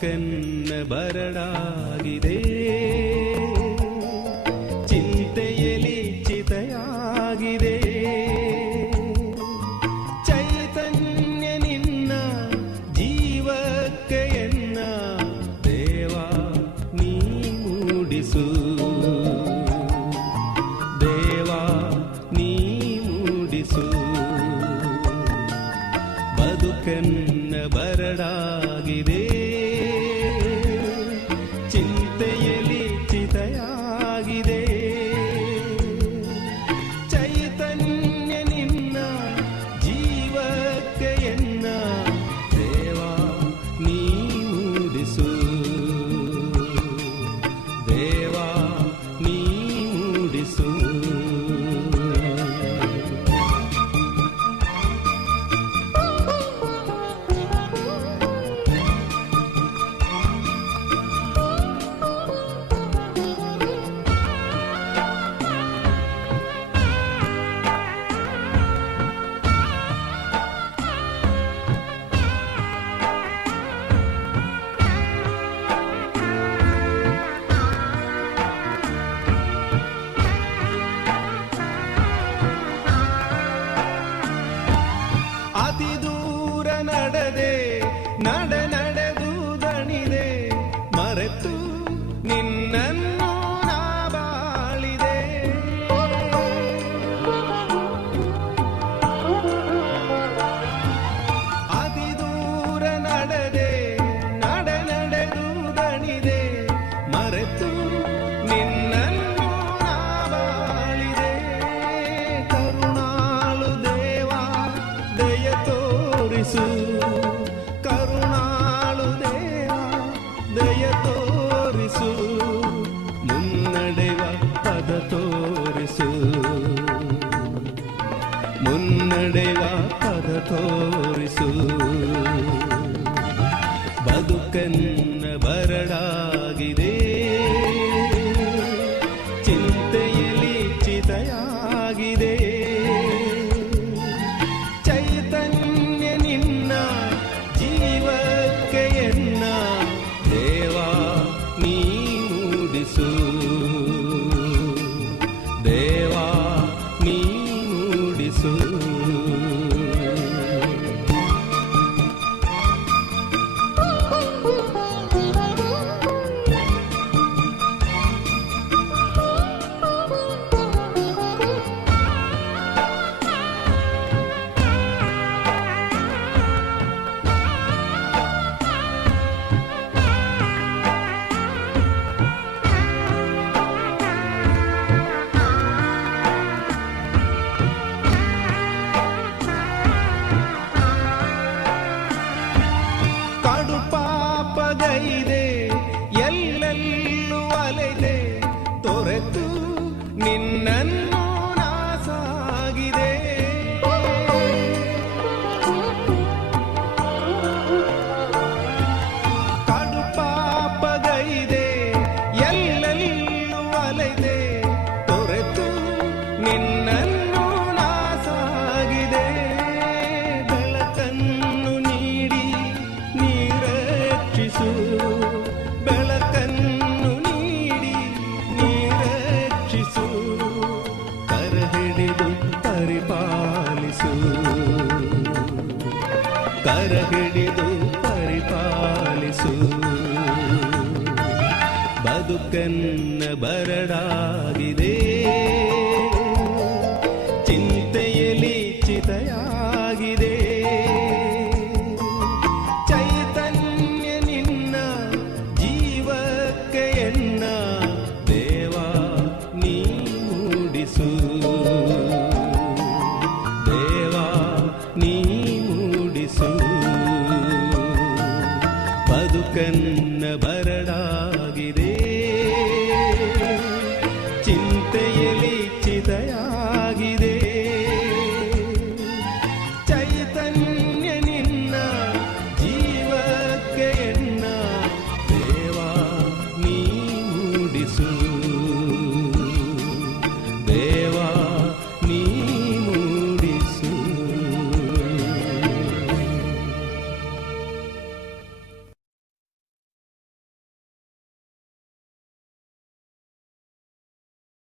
ಬದುಕನ್ನ ಬರಡಾಗಿದೆ, ಚಿಂತೆಯಲ್ಲಿ ಚಿತೆಯಾಗಿದೆ. ಚೈತನ್ಯ ನಿನ್ನ ಜೀವಕ್ಕೆ ಎನ್ನ ದೇವ ನೀ ಮೂಡಿಸು, ದೇವ ನೀ ಮೂಡಿಸು. ಬದುಕನ್ನ ಬರಡಾಗಿದೆ, ಚಿಂತೆಯಲ್ಲಿ ಚಿತೆಯಾಗಿದೆ. ಚೈತನ್ಯ ನಿನ್ನ ಜೀವಕ್ಕೆ ಎನ್ನ ದೇವ ನೀ ಮೂಡಿಸು, ದೇವ ನೀ ಮೂಡಿಸು. ಅತಿ ದೂರ ನಡೆದೆ ನಡೆದು ದಣಿದೆ, ಮರೆತು ನಿನ್ನನ್ನು ನಾ ಬಾಳಿದೆ. ಅತಿ ದೂರ ನಡೆದೆ ನಡೆದು ದಣಿದೆ, ಮರೆತು ನಿನ್ನನ್ನು ನಾ ಬಾಳಿದೆ. ಕರುಣಾಳು ದೇವ ದಯ ತೋರಿಸು, ಕರುಣಾಳು ದೇವ ದಯ ತೋರಿಸು. ಮುನ್ನಡೆವ ಪದ ತೋರಿಸು, ಮುನ್ನಡೆವ ಪದ ತೋರಿಸು. ಬದುಕನ್ನ ಬರಡಾಗಿದೆ, ಚಿಂತೆಯಲ್ಲಿ ಚಿತೆಯಾಗಿದೆ. ಚೈತನ್ಯ ನಿನ್ನ ಜೀವಕ್ಕೆ ಎನ್ನ ದೇವ ನೀ ಮೂಡಿಸು, ದೇವ ನೀ ಮೂಡಿಸು. ಕಡು ಪಾಪಗೈದೆ ಎಲ್ಲೆಲ್ಲೂ ಅಲೆದೆ, ತೊರೆತು ನಿನ್ನನ್ನು ನಾ ಸಾಗಿದೆ. ಕಡು ಪಾಪಗೈದೆ ಎಲ್ಲೆಲ್ಲೂ ಅಲೆದೆ, ತೊರೆತು ನಿನ್ನನ್ನು ನಾ ಸಾಗಿದೆ. ಬೆಳಕನ್ನು ನೀಡಿ ನೀರಕ್ಷಿಸು, ಬೆಳಕನ್ನು ನೀಡಿ ನೀರಕ್ಷಿಸು. ಕರಹಿಡಿದು ಪರಿಪಾಲಿಸು, ಕರಹಿಡಿದು ಪರಿಪಾಲಿಸು. ಬದುಕನ್ನ ಬರಡಾಗಿದೆ,